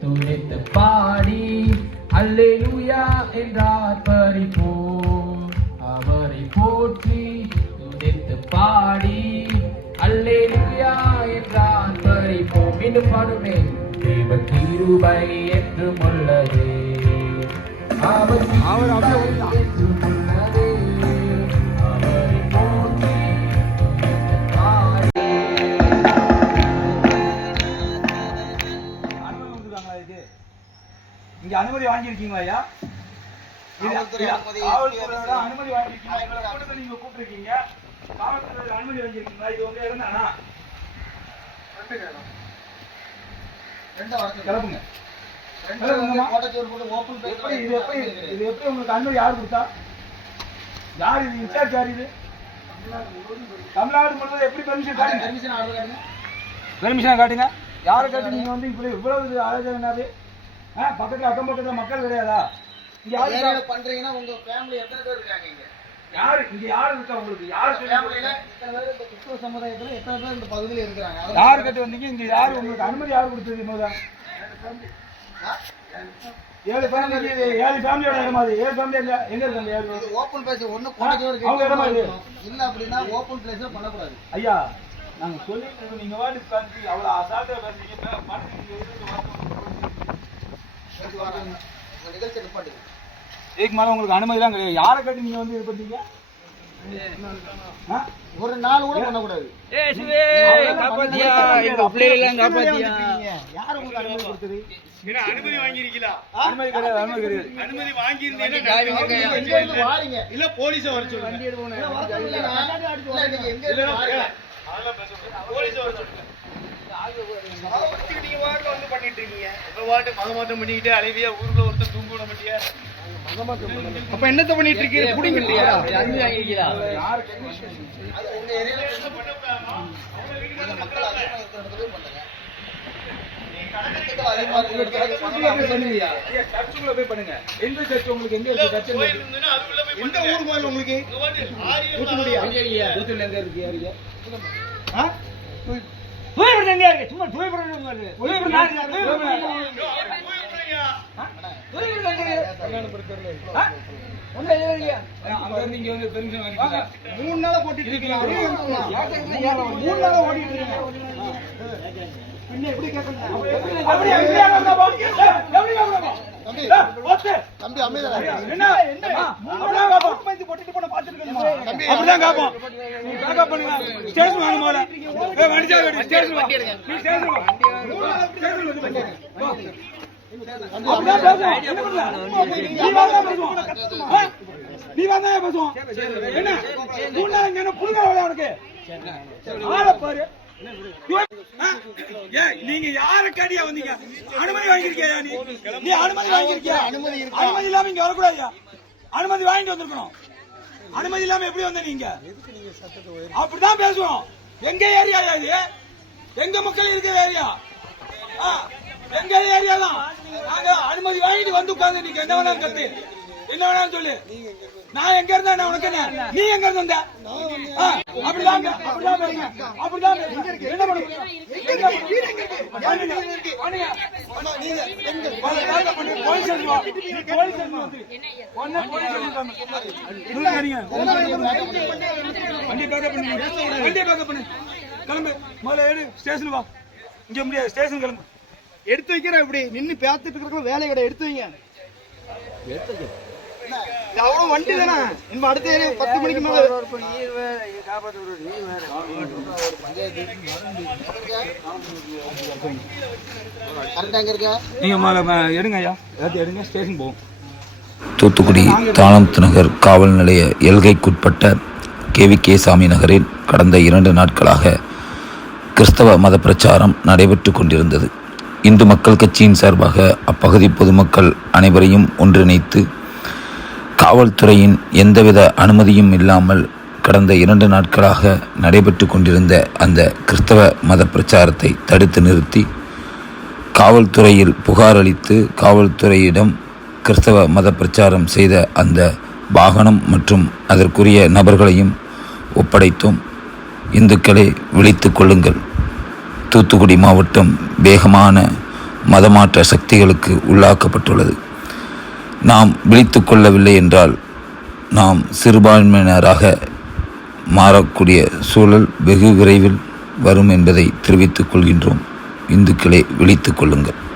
துணித்து பாடி அல்லேலூயா என்றார் பறிப்போம் அவரை போற்றி துணித்து பாடி அல்லேலூயா என்றார் பறிப்போம் மீண்டும் பாடுமே. தேவ கிருபை என்று உள்ளது. அவர் அவர் இங்க அனுமதி வாங்கியிருக்கீங்களா ஐயா? அனுமதி காவல்துறையோட அனுமதி வாங்கியிருக்கீங்க. எங்களை கூட்டத்தை நீங்க கூப்பிட்டுருக்கீங்க. காவல்துறையோட அனுமதி வாங்கியிருக்கீங்களா? இது உங்க இடம் தானா? ரெண்டு வருஷம் கிளப்புங்க இது எப்படி இது எப்படி உங்களுக்கு அனுமதி யார் கொடுத்தா? யார் இது? இன்சார்ஜ் யார் இது? தமிழ்நாடு முழுவதும் எப்படி பெர்மிஷன் காட்டுங்க? பெர்மிஷன் யாரை காட்டி நீங்க வந்து இப்படி இவ்வளவு என்னது? ஆ பக்கத்துல அக்கம் பக்கத்துல மக்கள் கிடையாதா? இங்க யாரு இருக்கா? பண்றீங்கன்னா உங்க ஃபேமிலி எத்தனை பேர் இருக்காங்க இங்க? யாரு இங்க யாரு இருக்கா உங்களுக்கு? யாரு இத்தனை பேர் இந்த கிறிஸ்துவ சமுதாயத்துல எத்தனை பேர் இந்த பகுதியில இருக்கிறாங்க? அதான் யாரு கட்டு வந்தீங்க? இங்க யாரு உங்களுக்கு அனுமதி யாரு கொடுத்தது? ஏழு ஃபேமிலி ஏழு ஃபேமிலியோட இடமா அது? ஏழு ஃபேமிலி இல்ல எங்க இருக்காங்க ஏழு இது ஓப்பன் பிளேஸ் ஒண்ணு கோட்டச்சூர் அவங்க இடமா இது? இல்ல அப்படின்னா ஓப்பன் பிளேஸ்ல பண்ணக்கூடாது. ஐயா நாங்க சொல்லி நீங்க வாட்டி உட்காந்து அவ்வளவு அசால்ட்டா பேசுறீங்க. பாட்டு நீங்க எதுக்கு வார்த்தை உங்க நிகழ்ச்சி நிப்பாட்டுங்க இதுக்கு மேல உங்களுக்கு அனுமதிலாம் கிடையாது. யாரை கட்டி நீங்க வந்து இது பண்ணீங்க? ஒரு நாள் கூட பண்ணக்கூடாது. யார் உங்களுக்கு அனுமதி கொடுத்தது? அனுமதி கிடையாது அனுமதி கிடையாது. எங்க இருந்து வாரீங்க? இல்ல போலீஸ வர சொல்லுங்க. வாரீங்க. போலீஸ வர சொல்லுங்க அதை வச்சுக்கிட்டு நீங்க வாட்டுல வந்து உங்க வாட்டு மதமாட்டம் பண்ணிக்கிட்டு அலைவியா ஊருக்குள்ள ஒருத்தர் தூங்க மாட்டியா அப்ப என்னத்த பண்ணிட்டு இருக்கீங்க புடிங்க எந்த சர்ச் உங்களுக்கு எங்க இருக்கு சர்ச் எந்த ஊர் கோயில் உங்களுக்கு எங்க இருக்கு அங்க இருந்து இங்க வந்து பெர்மிஷன் வாங்கிக்கலாம் மூணு நாளா போட்டுட்டு இருக்கீங்க. தம்பி. தம்பி அமைதியா அப்படிதான் கேட்போம் நீ பேக்கப் பண்ணுங்க. ஸ்டேஷன் வாங்க முதல்ல. ஏய் வண்டி சாவி எடு, ஸ்டேஷன் வா. நீ ஸ்டேஷன் வா. ஸ்டேஷன் வந்து வா. அப்படிதான் பேசுவோம். என்ன? நீ வாங்க பேசுவோம். ஆ? நீ வந்தா பேசுவோம். என்ன? மூணு நாள் இங்க என்ன புடுங்க ஆளை பாரு. நீங்க யாரு கடியா வந்தீங்க? அனுமதி வாங்கியிருக்கியா நீ? நீ அனுமதி வாங்கியிருக்கியா? அனுமதி இருக்கா? அனுமதி இல்லாம இங்க வரக்கூடாது அனுமதி வாங்கிட்டு வந்திருக்கணும். அனுமதி இல்லாம எப்படி வந்த நீங்க? அப்படிதான் பேசுவோம். எங்க ஏரியா இது? எங்க மக்கள் இருக்கிற ஏரியா? ஆ, எங்க ஏரியா தான் நாங்க அனுமதி வாங்கிட்டு வந்து உட்கார்ந்து நீங்க என்ன வேணாலும் கத்து என்ன வேணாலும் சொல்லு நான் எங்க இருந்தா உனக்கு என்ன நீ எங்க இருந்து வந்த ஆ, அப்படிதான் அப்படிதான் பேசுங்க அப்படிதான் என்ன கிளம்பு முதல்ல ஏடு ஸ்டேஷன் வா இங்க முடியாது ஸ்டேஷன் கிளம்பு எடுத்து வைக்கிறேன் இப்படி நின்னு பேத்துட்டு இருக்கிற வேலை கடை எடுத்து வைங்க இது அவ்வளவு வண்டி தானே? இனிமே அடுத்த ஏரியா பத்து மணிக்கு மேல கரெக்டாங்க இருக்கா நீங்க முதல்ல எடுங்க ஐயா. எல்லாத்தையும் எடுங்க ஸ்டேஷன் போவோம். தூத்துக்குடி தாளமுத்து நகர் காவல் நிலைய எல்கைக்குட்பட்ட கேவி கே சாமி நகரில் கடந்த இரண்டு நாட்களாக கிறிஸ்தவ மத பிரச்சாரம் நடைபெற்று கொண்டிருந்தது. இந்து மக்கள் கட்சியின் சார்பாக அப்பகுதி பொதுமக்கள் அனைவரையும் ஒன்றிணைத்து காவல்துறையின் எந்தவித அனுமதியும் இல்லாமல் கடந்த இரண்டு நாட்களாக நடைபெற்று கொண்டிருந்த அந்த கிறிஸ்தவ மத பிரச்சாரத்தை தடுத்து நிறுத்தி காவல்துறையில் புகார் அளித்து காவல்துறையிடம் கிறிஸ்தவ மத பிரச்சாரம் செய்த அந்த வாகனம் மற்றும் அதற்குரிய நபர்களையும் ஒப்படைத்தோம் இந்துக்களை விழித்து கொள்ளுங்கள். தூத்துக்குடி மாவட்டம் வேகமான மதமாற்ற சக்திகளுக்கு உள்ளாக்கப்பட்டுள்ளது. நாம் விழித்து கொள்ளவில்லை என்றால் நாம் சிறுபான்மையினராக மாறக்கூடிய சூழல் வெகு விரைவில் வரும் என்பதை தெரிவித்துக் கொள்கின்றோம். இந்துக்களே விழித்து கொள்ளுங்கள்.